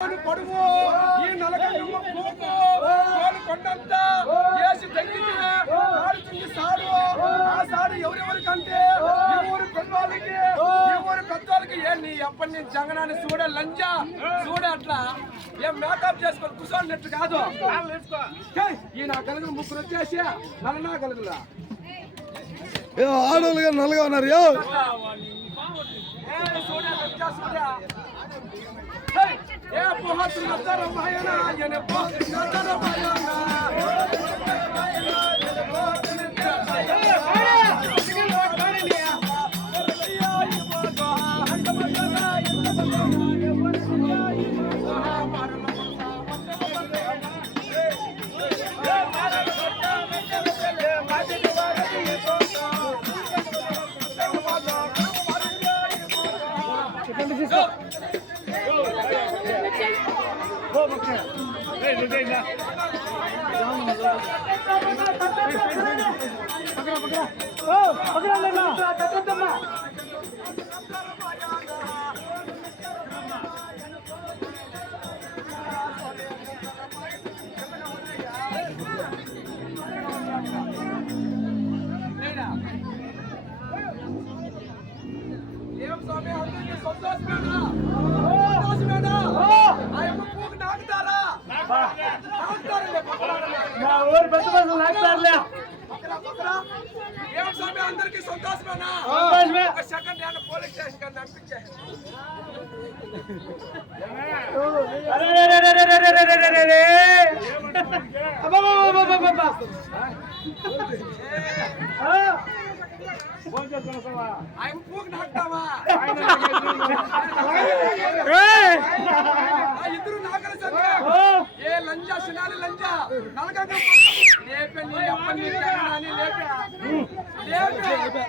పడువు ఈ నలగమ్మ పోకు కోలు కొండంతా ఏసి తగ్గితే ఆడుతుంది సాడు ఆ సాడు ఎవరెవరికంటే ఈ ఊరు పెద్దవాళ్ళకి ఈ ఊరు పెద్దవాళ్ళకి ఏంటి ఎప్పటి నుంచి జగనాన్ని చూడ లంజా చూడ అట్లా ఏం మేకప్ చేసుకొని కూర్చోన్నట్టు కాదు ఈ నా కలుగులు ముగ్గురు వచ్చేసి నల్లనా కలుగులా ఆడోళ్ళుగా నల్లగా ఉన్నారు ఏ పోహతు నజర భయనా యనే పోహతు నజర భయనా ఏం స్వామి అందరికీ సంతోషమేనా సంతోషమేనా ఆయమ్మ పూకు నాకుతారా మా ఊరు పెద్ద బస్సులు నాకుతారులే ఏం స్వామి అందరికీ సంతోషమేనా ఒక సెకండ్ నేను పోలీస్ స్టేషన్ కి పంపించే ఆయన పూకు నాకుతావా ఇద్దరు నాగల సంఖ్య ఏ లంజా సినాలి లంజా నలగ లేపే నీ అప్పని అని లేపే లేపే